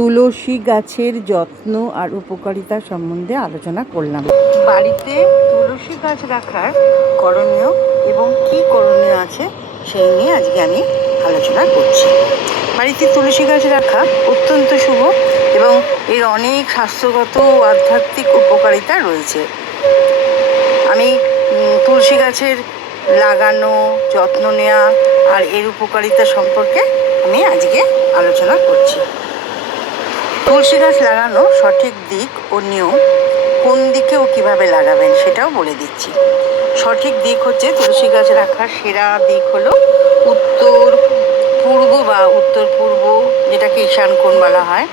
তুলসী গাছের যত্ন আর উপকারিতা সম্বন্ধে আলোচনা করলাম। বাড়িতে তুলসী গাছ রাখার করণীয় এবং কী করণীয় আছে সেই নিয়ে আজকে আমি আলোচনা করছি। বাড়িতে তুলসী গাছ রাখা অত্যন্ত শুভ এবং এর অনেক স্বাস্থ্যগত ও আধ্যাত্মিক উপকারিতা রয়েছে। আমি তুলসী গাছের লাগানো, যত্ন নেওয়া আর এর উপকারিতা সম্পর্কে আমি আজকে আলোচনা করছি। তুলসী গাছ লাগানো সঠিক দিক ও নিয়ম, কোন দিকে ও কীভাবে লাগাবেন সেটাও বলে দিচ্ছি। সঠিক দিক হচ্ছে, তুলসী গাছ রাখার সেরা দিক হলো উত্তর পূর্ব বা উত্তর পূর্ব, যেটাকে ঈশান কোণ বলা হয়।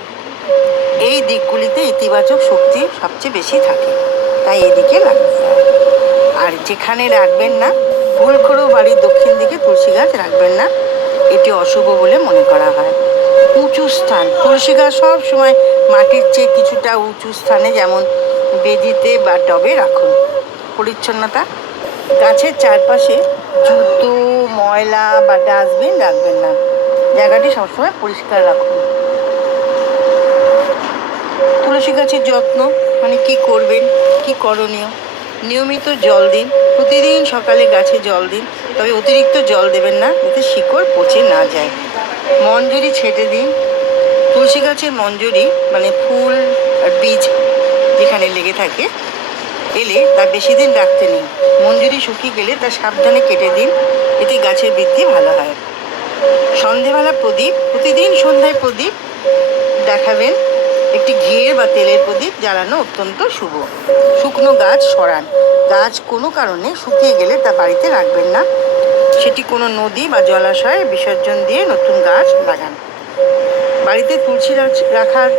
এই দিকগুলিতে ইতিবাচক শক্তি সবচেয়ে বেশি থাকে, তাই এদিকে লাগাতে হয়। আর যেখানে রাখবেন না, ভুল করেও বাড়ির দক্ষিণ দিকে তুলসী গাছ রাখবেন না, এটি অশুভ বলে মনে করা হয়। উঁচু স্থান, তুলসী গাছ সব সময় মাটির চেয়ে কিছুটা উঁচু স্থানে, যেমন বেদিতে বা টবে রাখুন। পরিচ্ছন্নতা, গাছের চারপাশে জুতো, ময়লা বা ডাস্টবিন রাখবেন না, জায়গাটি সবসময় পরিষ্কার রাখুন। তুলসী গাছের যত্ন মানে কি করবেন, কি করণীয়? নিয়মিত জল দিন, প্রতিদিন সকালে গাছে জল দিন, তবে অতিরিক্ত জল দেবেন না, যাতে শিকড় পচে না যায়। মঞ্জরি ছেটে দিন। তুলসী গাছের মঞ্জরি মানে ফুল আর বীজ যেখানে লেগে থাকে, এলে তা বেশি দিন রাখতে নেই। মঞ্জরি শুকিয়ে গেলে তা সাবধানে কেটে দিন, এতে গাছের বৃদ্ধি ভালো হয়। সন্ধেবেলা প্রদীপ, প্রতিদিন সন্ধ্যায় প্রদীপ দেখাবেন। একটি ঘিয়ের বা তেলের প্রদীপ জ্বালানো অত্যন্ত শুভ। শুকনো গাছ সরান, গাছ কোনো কারণে শুকিয়ে গেলে তা বাড়িতে রাখবেন না, সেটি কোনো নদী বা জলাশয়ে বিসর্জন দিয়ে নতুন গাছ লাগান। বাড়িতে তুলসী গাছ রাখার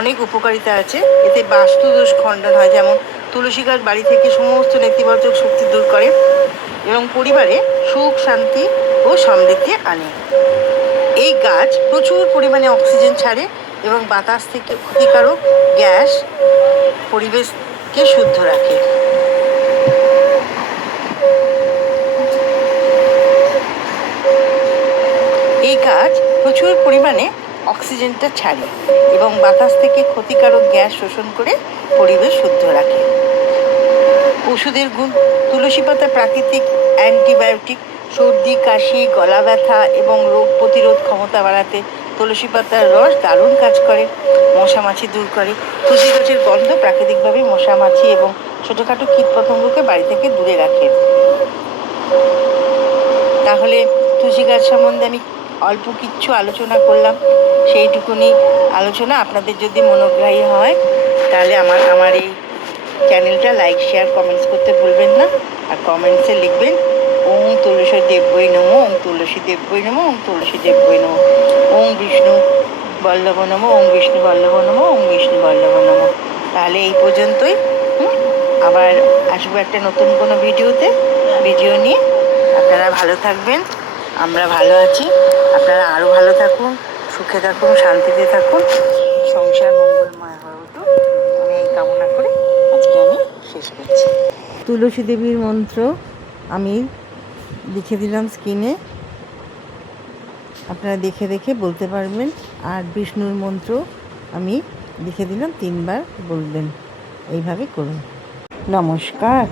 অনেক উপকারিতা আছে। এতে বাস্তুদোষ খণ্ডন হয়, যেমন তুলসী গাছ বাড়ি থেকে সমস্ত নেতিবাচক শক্তি দূর করে এবং পরিবারে সুখ, শান্তি ও সমৃদ্ধি আনে। এই গাছ প্রচুর পরিমাণে অক্সিজেন ছাড়ে এবং বাতাস থেকে ক্ষতিকারক গ্যাস পরিবেশকে শুদ্ধ রাখে। এই গাছ প্রচুর পরিমাণে অক্সিজেনটা ছাড়ে এবং বাতাস থেকে ক্ষতিকারক গ্যাস শোষণ করে পরিবেশ শুদ্ধ রাখে। ওষুধের গুণ, তুলসী পাতা প্রাকৃতিক অ্যান্টিবায়োটিক, সর্দি, কাশি, গলা ব্যথা এবং রোগ প্রতিরোধ ক্ষমতা বাড়াতে তুলসী পাতার রস দারুণ কাজ করে। মশামাছি দূর করে, তুলসী গাছের গন্ধ প্রাকৃতিকভাবে মশামাছি এবং ছোটোখাটো কীটপতঙ্গকে বাড়ি থেকে দূরে রাখে। তাহলে তুলসী গাছ সম্বন্ধে আমি অল্প কিচ্ছু আলোচনা করলাম, সেইটুকুনি আলোচনা আপনাদের যদি মনোগ্রাহী হয় তাহলে আমার এই চ্যানেলটা লাইক, শেয়ার, কমেন্টস করতে ভুলবেন না। আর কমেন্টসে লিখবেন ওং তুলসী দেব্যই নমঃ, ওং তুলসী দেব্যই নমঃ, ওং তুলসী দেব্যই নমঃ, ওং বিষ্ণু বল্লভ নমঃ, ওং বিষ্ণু বল্লভ নমঃ, ওং বিষ্ণু বল্লভ নমঃ। তাহলে এই পর্যন্তই। আবার আসবো একটা নতুন কোনো ভিডিও নিয়ে। আপনারা ভালো থাকবেন, আমরা ভালো আছি, আপনারা আরও ভালো থাকুন, সুখে থাকুন, শান্তিতে থাকুন, সংসার মঙ্গলময় হয়ে উঠুক, আমি এই কামনা করে আজকে আমি শেষ করছি। তুলসী দেবীর মন্ত্র আমি লিখে দিলাম স্ক্রিনে, আপনারা দেখে দেখে বলতে পারবেন। আর বিষ্ণুর মন্ত্র আমি লিখে দিলাম, 3 বার বলবেন। এইভাবে করুন। নমস্কার।